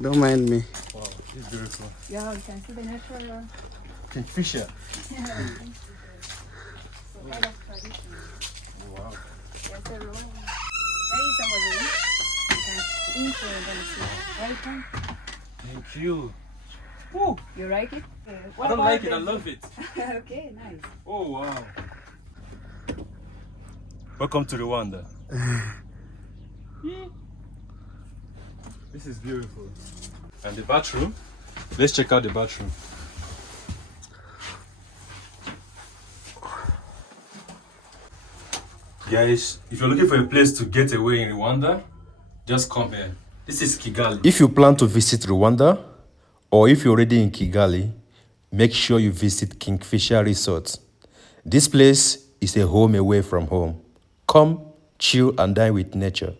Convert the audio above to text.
Don't mind me. Wow, it's beautiful. Yeah, you can see the natural. Kingfisher. Yeah, so kind of tradition. Wow. There's a room. There is our room. You can enter and see. Welcome. Thank you. Woo. You like it? I don't like it, I love it. Okay, nice. Oh, wow. Welcome to Rwanda. This is beautiful. And the bathroom. Let's check out the bathroom. Guys, if you're looking for a place to get away in Rwanda, just come here. This is Kigali. If you plan to visit Rwanda, or if you're already in Kigali, make sure you visit Kingfisher Resort. This place is a home away from home. Come, chill and dine with nature.